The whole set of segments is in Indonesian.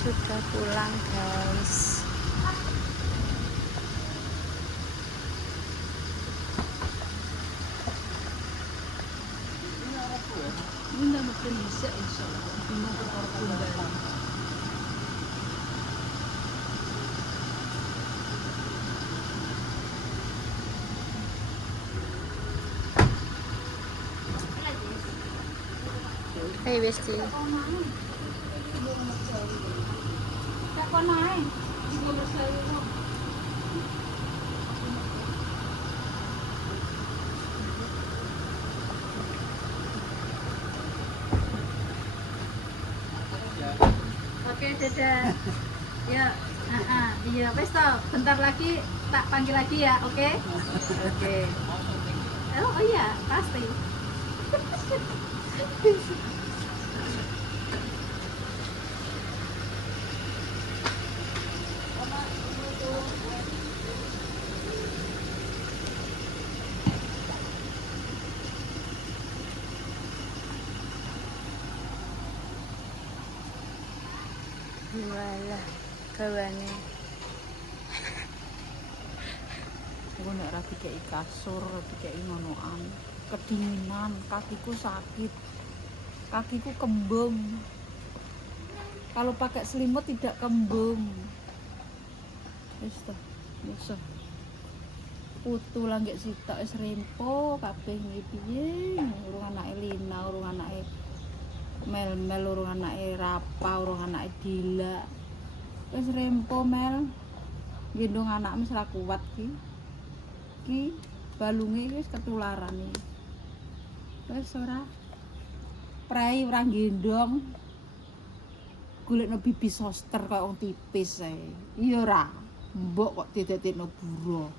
sudah pulang guys. Ini nggak makan bisa insya Allah. Ini mau kembali. Hai Besti. Oke, dadah. Ya, iya, wes toh. Bentar lagi tak panggil lagi ya, oke? Oke. Oh iya, pasti. Walah, kawane. Aku nek ra dikeki kasur, dikeki ngonoan, kedinginan, kakiku sakit. Kakiku kembung. Kalau pakai selimut tidak kembung. Wis toh, wis. Putu langgek sitok wis rempo kabeh iki piye? Urung anake Lina, urung anake Mel, urung anake Rapa, urung anake Dila. Wis rempo Mel. Gendong anakmu wis ra kuat ki. Ki balunge wis ketularan iki. Wis ora prei ora gendong. Golekno bibi soster kaya wong tipis ae. Iya ora. Mbok kok didadekno buruh.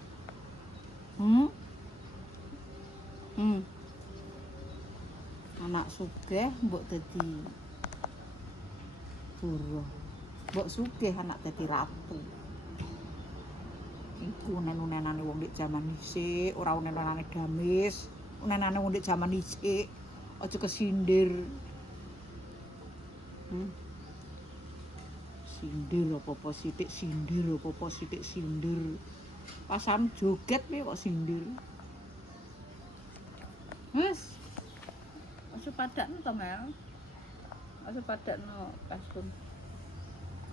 Anak sugih mbok dadi buruh. Mbok sugih anak dadi ratu. Iku unen-unenane wong nek jaman dhisik, ora unen-unenane gamis. Unenane wong nek jaman dhisik. Aja kesindir. Sindir apa-apa sithik sindir, apa-apa sithik sindir. Pasan joget piye kok sindir. Wis. Aja padakno to, Mel. Aja padakno kasur.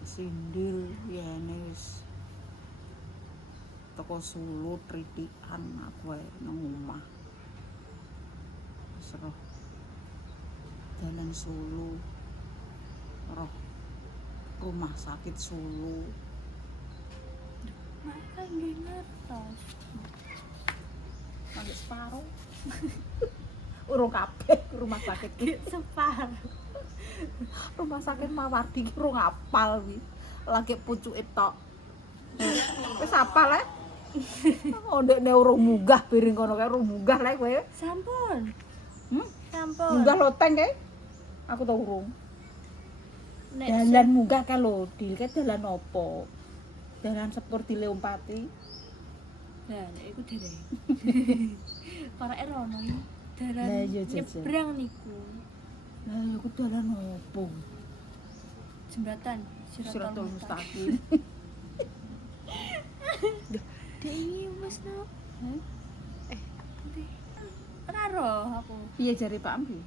Sindir yene wis teko Solo tritikan aku wae nang omah. Wis roh. Dalan Solo. Roh rumah sakit Solo. Maka nggih ngertos. Agak separuh. Urung kabeh rumah sakit ki. Separ. Rumah sakit Mawardi ki urung apal kuwi. Lagi pucuke tok. Wis apal ae. Oh ndekne urung munggah piring kono kae urung munggah lek kowe. Sampun. Sampun. Munggah loteng kae. Aku tau urung. Nek Dalan munggah kae lho, Dil kae dalan opo? Dalan sepur dileompati. Nah, nek iku dhewe. Para erono iki Lah dalan iya, Jajan. nyebrang niku. Lah ya ku dalan opo? Jembatan Siratal Mustaqim. Dek iki wis no. Ora roh aku. Piye jare Pak Ambi?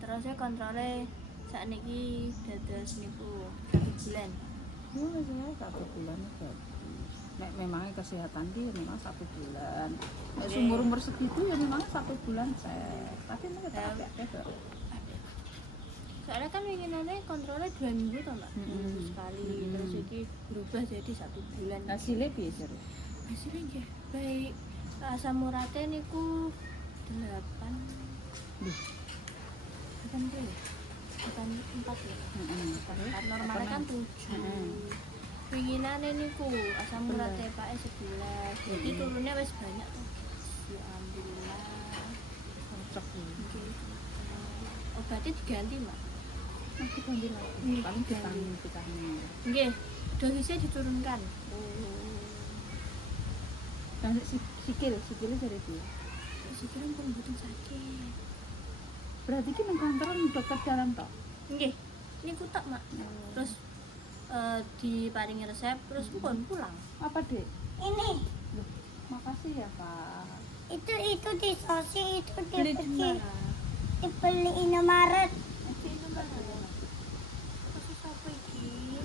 Terus saya kontrole sakniki dados niku 1 bulan. Oh, saya 1 bulan bagus. Nek memangnya kesehatan dia memang 1 bulan. Nek umur segitu ya memang 1 bulan saya. Tapi nek tak ada. Soalnya kan winginane kontrolnya 2 minggu toh, Mbak. Minggu sekali. Terus iki berubah jadi 1 bulan. Hasilnya piye jare? Hasilnya nggih baik. Asam uratnya niku 8. Duh. 8 ya? 4 ya? Normalnya kan 7. Winginane niku asam uratnya Pak 11. Jadi turunnya wis banyak tuh. Ya alhamdulillah. Cocok iki. Obatnya diganti, Mbak. Masih ganti lagi. Paling vitamin. Nggih, dosisnya diturunkan. Dan sikilnya jare piye? Sikilnya pun mboten sakit. Berarti ki nang kantoran dokter dalam tok. Nggih. Niku tak, Mak. Terus diparingi resep terus pun pulang. Apa, Dek? Ini Loh, makasih ya, Pak. itu di sosi itu Beli di dibeli mana? dibeli Indomaret. Di Indomaret. Kasus apa iki?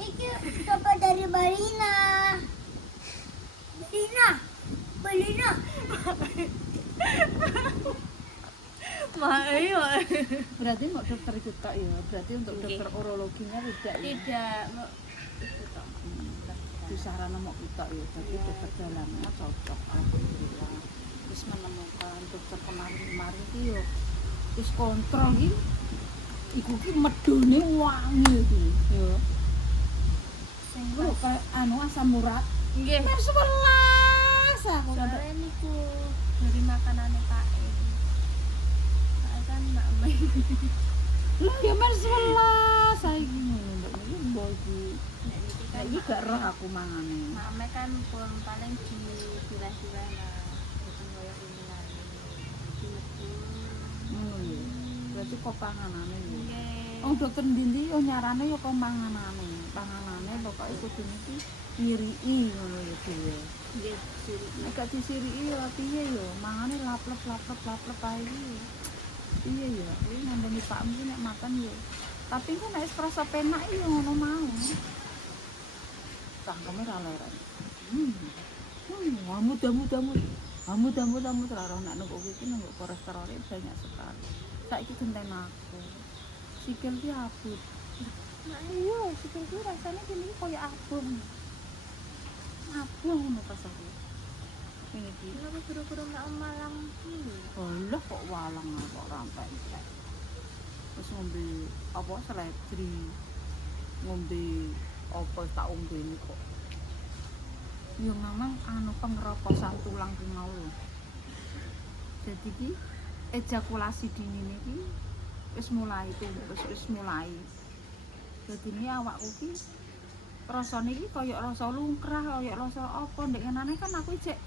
Iki coba dari Balina. Balina. Ayo. Berarti nggak dokter itu tak ya? Berarti untuk Nggih. dokter urologinya tidak ya? Tidak itu toh. Di sarana mau kita ya, jadi dokter dalamnya cocok, alhamdulillah. Terus menemukan dokter kemarin itu yo, terus kontrol gitu, iku ki medone wangi iki, yo. Sing Lho kayak anu asam urat, nggih. mer 11 aku kata. Soalnya niku dari makanannya Pak E. Pak E kan Mbak Mei. Lho ya mer 11 saiki ngono, Mbak iki mbok iki. Nek niki Nek kan iki gak roh aku mangane. Mbak Mei kan pun paling di wilayah-wilayah lah. Bukan koyo ini lah. Di metu. Ngono lho. Berarti kok panganane yo. Nggih. Wong dokter ndi yo nyarane yo kok panganane. Panganane pokoke kudu iki ngiriki ngono ya dhewe. Nggih, siri. Nek gak disiriki yo piye yo, mangane laplep ae iki. Piye yo, iki ngandani pakmu ki nek makan yo. Tapi ku nek wis krasa penak yo ngono mau. Cangkeme ra leren. Kamu terlalu nak nunggu iki nunggu kolesterolnya banyak sekali. Saiki genten aku. Sikil ki abot. Nah iya, sikil ki rasanya gini koyo abon. Abon ngono pas aku. Ini ki. Kenapa guru-guru Mbak Malang ini? Alah kok walang kok rantai. Terus ngombe apa seledri. Ngombe apa tak ombe ini kok. Ya memang anu pengeroposan tulang ki mau lho. Jadi ki ejakulasi dini iki wis mulai wis mulai. Dadi ini awakku ki rasane iki kaya rasa lungkrah, kaya rasa apa ndek ngenane kan aku ijek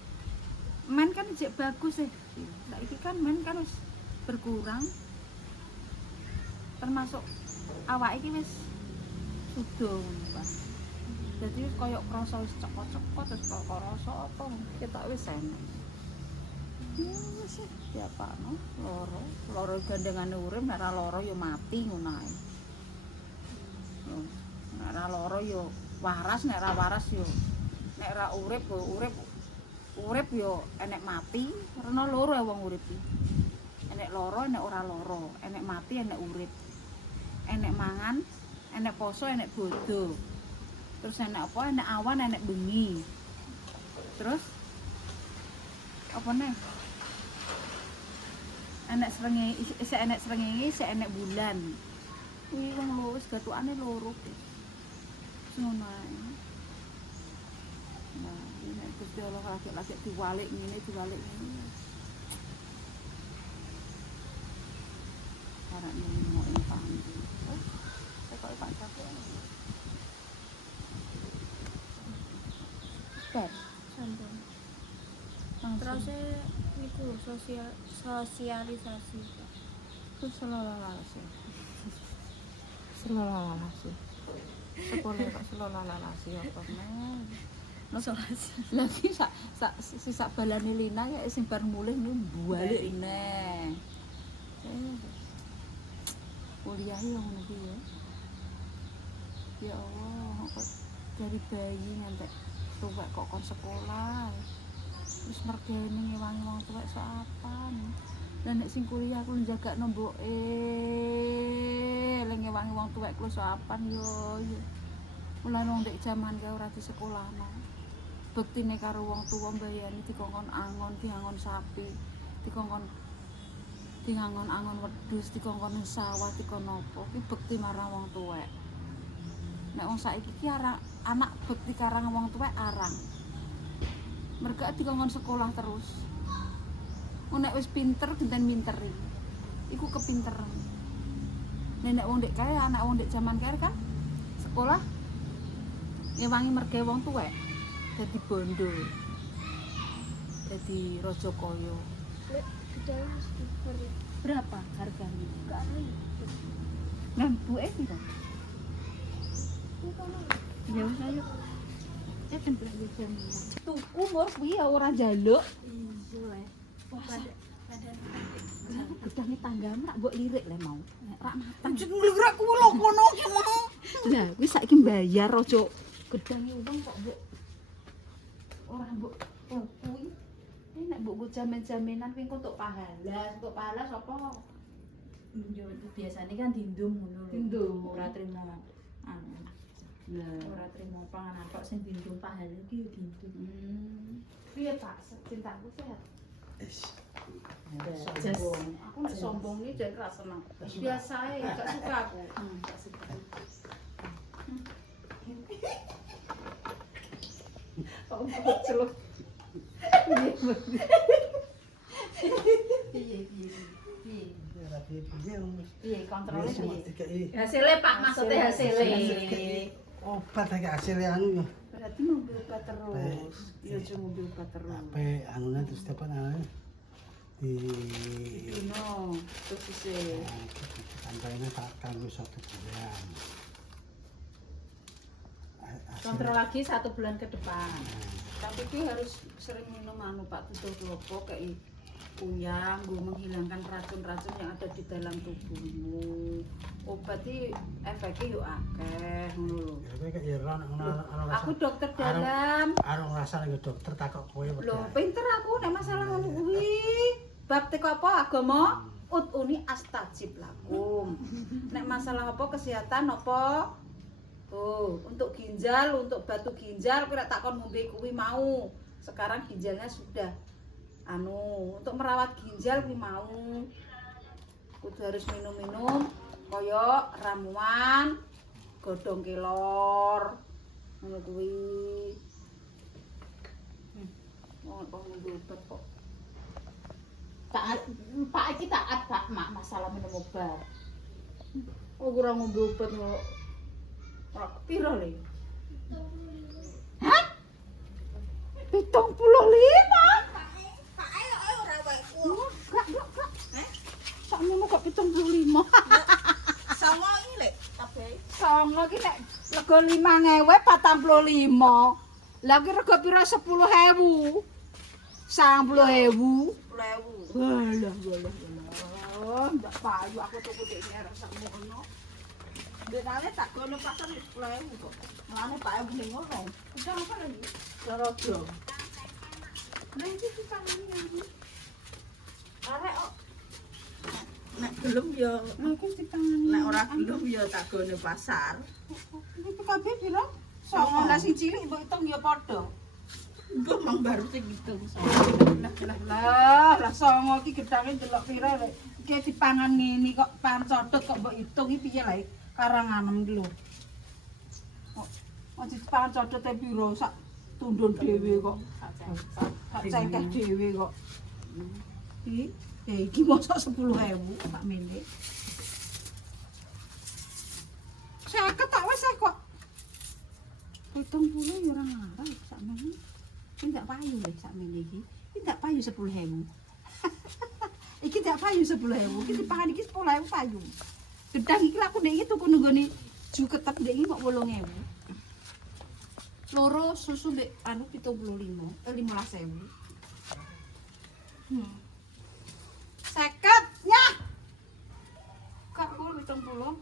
men kan ijek bagus sih. Saiki kan men kan wis berkurang. Termasuk awak iki wis sudo ngono, Pak. Jadi wis kaya krasa wis cekot-cekot terus kok rasa apa ketok wis enak. Wis ya Pak no, loro gandengane urip nek ora loro ya mati ngono ae. Nek ora loro ya waras, nek ora waras ya nek ora urip yo urip yo enek mati, karena loro ya wong urip iki. Enek loro, enek ora loro, enek mati, enek urip. Enek mangan, enek poso, enek bodo. Terus enek apa? Enek awan, enek bengi. Terus apa nih? Enek srengenge, isih enek srengenge, isih enek bulan. Kuwi wong lho wis gatukane loro. Ngono ae. Nah, nek Gusti Allah lagi diwalik ngene, diwalik ngene. Karane mau paham. Kok Pak capek. Ter, Sampun. langsung. Terus niku sosialisasi. Terus selalalasi. Selalalasi. Sekolah kok selalalasi apa men? No lagi sak balane Lina ya sing bar mulih nu balik neh. Kuliah ya ngono iki ya. Ya Allah, kok dari bayi ngantek tuwek kok kon sekolah. Terus mergene ngewangi wong tuwek sok apaan. Lah nek sing kuliah aku njagakno mboke. Lah ngewangi wong tuwek ku sok apaan yo. Mulane wong ndek jaman kae ora disekolahno. Buktine karo wong tuwa mbayani dikongkon angon, diangon sapi, dikongkon angon wedhus, dikongkon sawah, dikon apa. Ki bekti marang wong tuwek. Nek wong saiki ki anak bekti karang wong tuwek arang. Merga dikongkon sekolah terus. Nek wis pinter genten minteri. Iku kepinteran. Nek wong ndek kae anak wong ndek jaman kae kan sekolah ngewangi mergawe wong tuwek. Dadi bondo. Dadi raja kaya. Berapa harganya? Enggak ada. Nah, buke piro? Ya wis ayo. Ben beli jam. Tuku mur kuwi ya ora njaluk. Iya wae. Pada Gedange tanggamu rak mbok lirik le mau. Rak mateng. Nglirik kuwi lho kono ki mau. Lah kuwi saiki mbayar aja gedange wong kok mbok ora mbok kuwi. Nek mbok go jamin-jaminan kuwi entuk pahala sapa? yo biasane kan dindum ngono lho. Dindum. Ora trimo anu. Lah, Ora trimo panganan kok sing dindum pahala iki yo dindum. piye Pak? Cintaku sehat. Jas. Sombong. Aku nek sombong iki jan ra seneng. Biasa ae, gak suka aku. Gak suka. Kok mbok celuk. Piye kontrolnya piye? Hasilnya Pak, maksudnya hasilnya. Obat iki hasilnya anu ya. Berarti ngombe obat terus. Ya aja ngombe obat terus. Ape anune terus tepan anune di Dino, terus isih. kampanye tak kanggo 1 bulan. Kontrol lagi 1 bulan ke depan. Tapi ki harus sering minum anu Pak Tutul Klopo kayak uyang, gue menghilangkan racun-racun yang ada di dalam tubuhmu. Obat iki efeknya yo akeh ngono lho. Ya kowe kayak ora ono Aku dokter dalam. Arung rasane ke dokter takok kowe Lho, pinter aku nek masalah ngono kuwi. Bab teko apa agama? Utuni astajib lakum. Nek masalah apa kesehatan apa? Tuh, untuk ginjal, untuk batu ginjal kira takon ngombe kuwi mau. Sekarang ginjalnya sudah untuk merawat ginjal kuwi mau. Kudu harus minum-minum kaya ramuan godhong kelor. Ngono kuwi. Ngono ngombe obat kok. Taat, Pak iki taat Pak masalah minum obat. Oh ora ngombe obat kok. Ora piro le? Hah? 75? Pak ayo ora wae ku. Enggak. Sakmono kok 75. Sama iki lek kabeh. Songo ki nek rega 5.000 45. Lah ki rega pira 10.000? 90.000. 10.000. Walah. Ndak payu aku tuku dekne ora sakmono. Denane tak kono pasar 10.000 kok. Mulane Pak ayo mending ngono. Udah apa lagi? Rodo. Nah iki ditangani lagi. Arek kok Nek gelem ya iki ditangani. nek ora gelem ya tak gone pasar. Iki kabeh pira? 19 sing cilik mbok hitung ya padha. Engko mang baru sing hitung. Lah songo iki gedange delok pira lek iki dipangan ngene kok pangan codot kok mbok hitung iki piye lek karanganem iki lho. Kok dipangan codote pira sak tundun dhewe kok. Sak cengkeh dhewe kok. Iki mosok 10.000 Pak Mene. 50 tak wis kok. 70 ya ora ngarep sak mene. Iki ndak payu lho sak mene iki. Iki ndak payu 10.000. Iki ndak payu 10.000. Iki dipangan iki 10.000 payu. Gedang iki aku nek iki tuku nenggone ju ketep ndek iki kok 8.000. Loro susu ndek anu 75, 15.000. 50 nyah. Kak kok 70.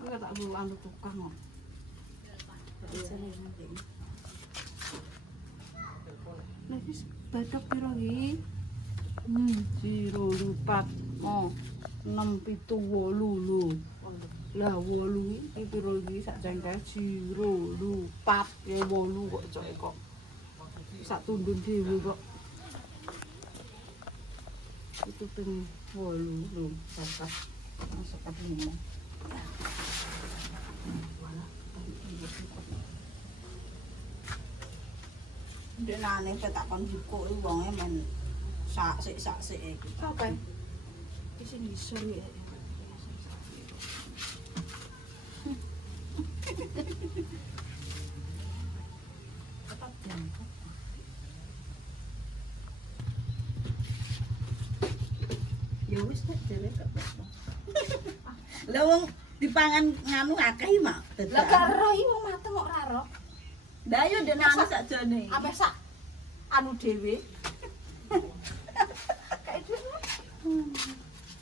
Ora tak bawa anu tukang kok. Nah, wis badak piro iki? 0,4 oh 6 7 8 lho. Lah 8 iki piro iki sak cengkeh 0,4 ya 8 kok coke kok. Sak tundun dhewe kok. Itu ping 8 lho, bakat. Masuk ke rumah. Denane tak kon buku iki wonge men sak-sik iki. Apa? Di sini iso ya. Tetap jangkau. Ya wis tak dhewe kok. Lah wong dipangan nganu akeh mak. Lah gak roh iki wong mateng kok ora roh. Lah yo denane sakjane. Apa sak anu dhewe. Kayak dhewe.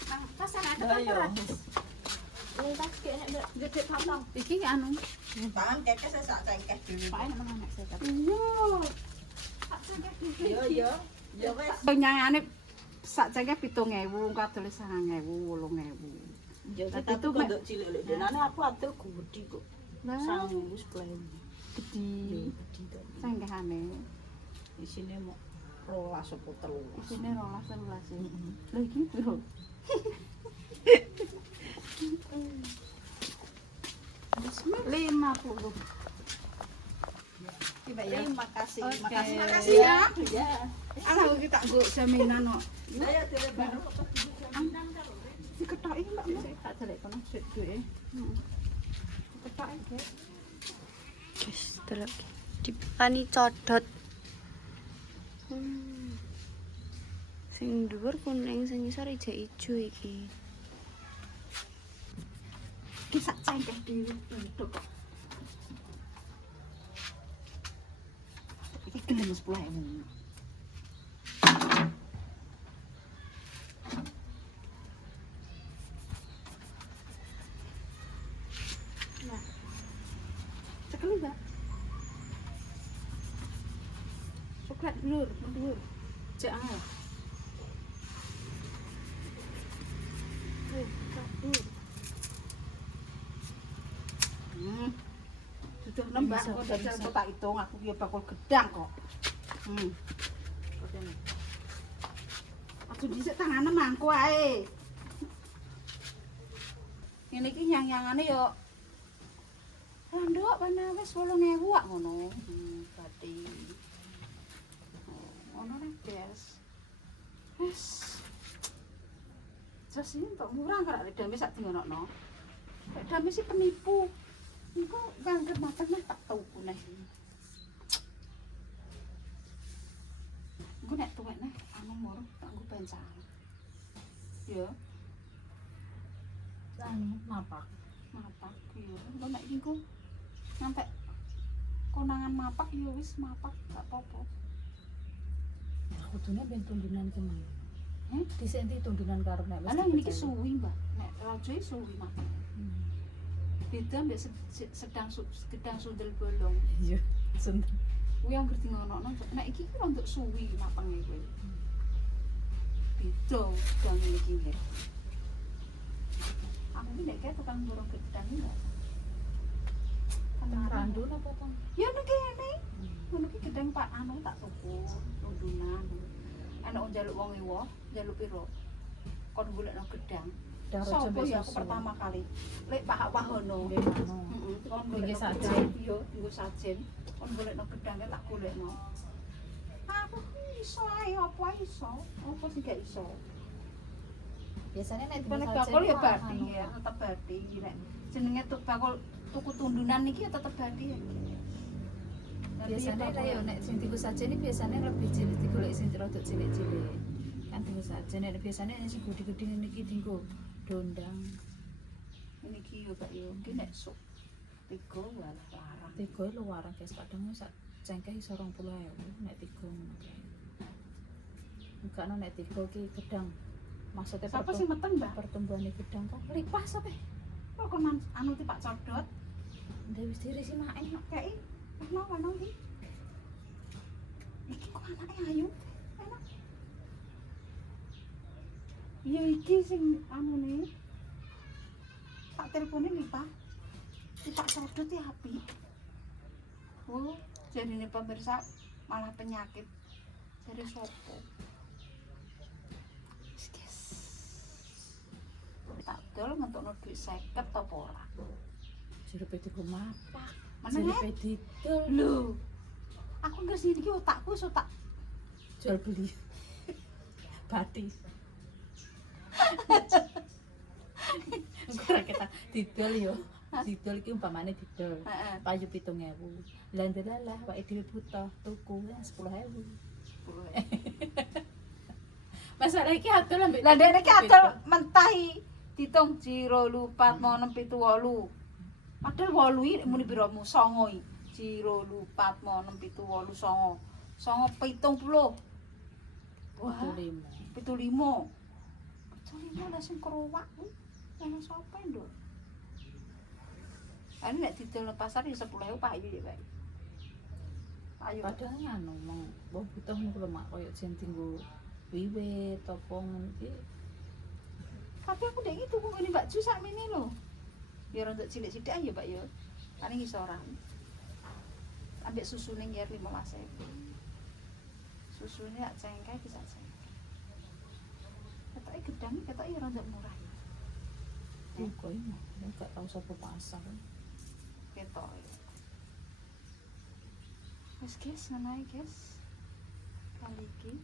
Nang pasar ada apa Radis? Ini tas kayak nek gede potong. Iki anu. Pangan kekes sak cengkeh dhewe. Pak enak anak saya. Iya. Yo yo. Yo wis. Nyangane sak cengkeh 7.000, kadole 9.000, 8.000. Yo Tapi itu itu kok cilik lho. Denane aku atur gede kok. Lah, 10.000 10.000. gede. Cengkehane. Isine mau 12 apa 13. Isine 12 13. Lha iki piro? Lima puluh. Terima kasih. Oke. Makasih ya. Ya. Alah iki tak nggo jaminan kok. Ayo dhewe baru. Diketoki Mbak. Tak jelek kono sik duwe. Diketoki, Guys. Guys, delok iki. Dipani codot. Sing dhuwur kuning, sing ngisor ijo-ijo iki. Iki sak cengkeh dhewe untuk kok. Iki gelem 10.000. Nah. Sekali Mbak. Coklat dulur, dulur. Jangan. Sudah nembak kok dajal kok tak hitung aku ya bakul gedang kok. Aku dhisik tangane mangko ae. Ngene iki nyang-nyangane yo Nduk pana wis 8.000 wak ngono. Berarti. Ngono nek guys. Wis. Terus ini kok murah kok nek dame sak dingonokno. Nek dame sih penipu. Engko bangker mateng tak tuku neh. Engko nek tuwek neh anu moro tak nggo pencang. Ya. Anu mapak. Mapak yo. Engko nek iki ku sampai konangan mapak yo wis mapak gak apa-apa. Kudune ben tundunan kemana? Dhisik ndi tundunan karo nek wis. Lah niki suwi, Mbak. Nek raja suwi mapak. Beda mbek gedang sundel bolong. Iya, sundel. Kuwi yang ngerti ngono. Nek iki ku untuk suwi mapenge kuwi. Beda gedang iki nggih. Aku iki nek tukang borong gedang iki enggak. Randu napa to? Ya nek kene. Ngono ki gedang Pak anu tak tuku tundunan. Ana njaluk wong ewo, njaluk piro? Kon golekno gedang. Sopo ya aku pertama kali. Lek Pak Wahono. Nggih, anu. Kon Nggih, golek sajen. sajen. Yo, nggo sajen. Kon golekno gedang tak golekno. Aku iso ae apa iso? Apa sih gak iso? Biasanya nek Nek bakul ya bathi ya, tetep bathi nek jenenge bakul tuku tundunan iki ya tetep bathi ya. Biasanya lah ya nek sing tikus saja ini biasanya lebih cilik digolek sing rada cilik-cilik. Kan tikus saja nek biasanya sing gede-gede niki dienggo dondang. Niki yo gak yo iki nek sok 3 walah larang. 3 luaran guys, kadang sak cengkeh iso 20.000 nek 3 ngono kae. Bukan nek 3 ki gedang. Maksudnya Sapa sing meteng, Mbak? pertumbuhan gedang kan lipas apa? Kok kon anu Pak Codot Ndek wis dirisi mae kok. kei warna iki. Iki kok anake ayu. Enak. Ya iki sing anune. Tak telepone nih, Pak. Si Pak Codot ya apik. Oh, jarine pemirsa malah penyakit. Jare sopo? Tak dol ngentokno duit 50 apa ora. Sirupe digo mapak. Meneng Sirupe didol. lho. Aku nggak sini iki otakku iso tak Jual beli. Batis. Ora kita didol yo. Didol iki umpamane didol. heeh. Payu 7.000. Lah ndelalah awake dhewe butuh tuku 10.000. Masalah iki adol ambek. Lah ndek iki adol mentahi Ditung 0 4 6 7 8. Padahal 8 iki muni pira mu 9 iki. 0 4 6 7 8 9. 9 70. Wah, 75. 75 lah sing kerowak kuwi. Ana sapa nduk? Ane nek didol nang pasar ya 10.000 payu ya, Pak. Ayo. Padahal anu mong mbah butuh niku lho mak koyo jen tinggo wiwit apa ngono iki. Tapi aku ndek itu kok ngene Mbak Ju sakmene lho. Ya rontok cilik-cilik aja, Pak ya. Paling isoran. Ambek susune nyer 15.000. Susune ak cengkeh bisa cengkeh. Ketoke gedang ketoke ya rontok murah. Kok iki gak tau sapa pasar. Ketok. Wes guys, ngono ae guys. Kali iki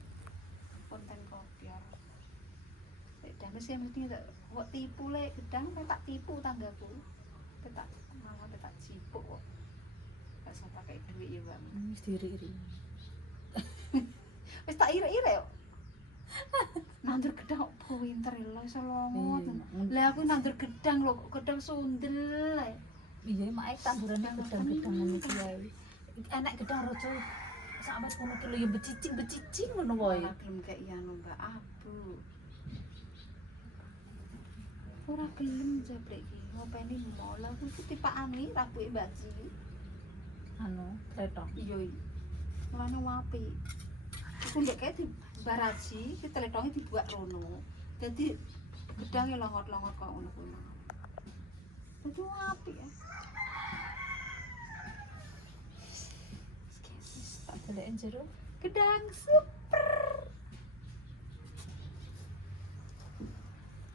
konten kopior. Dan mesti mesti tak buat tipu lek gedang tak tipu tanggaku. Tak malah tak cipuk kok. Gak usah pakai duit ya, Bang. Wis diri-iri. Wis tak ire-ire yo. Nandur gedang kok pinter lho iso longot. Lah aku nandur gedang lho, gedang sundel ae. Iya mak tandurane gedang-gedang ngono iki wae. Enak gedang rojo. Sampe kono ki lho ya becicing ngono wae. Ora gelem kek anu Mbak Abu. Ora gelem jablek iki. Ngopeni mola aku tipakane rapuke Mbak Ji. Anu, tretok. Iya iki. Mulane wapi. Aku ndek kae di baraji, ki teletonge dibuat rono. Dadi gedange longot-longot kok ngono kuwi. Dadi apik ya. Tak deleken jero. Gedang sup.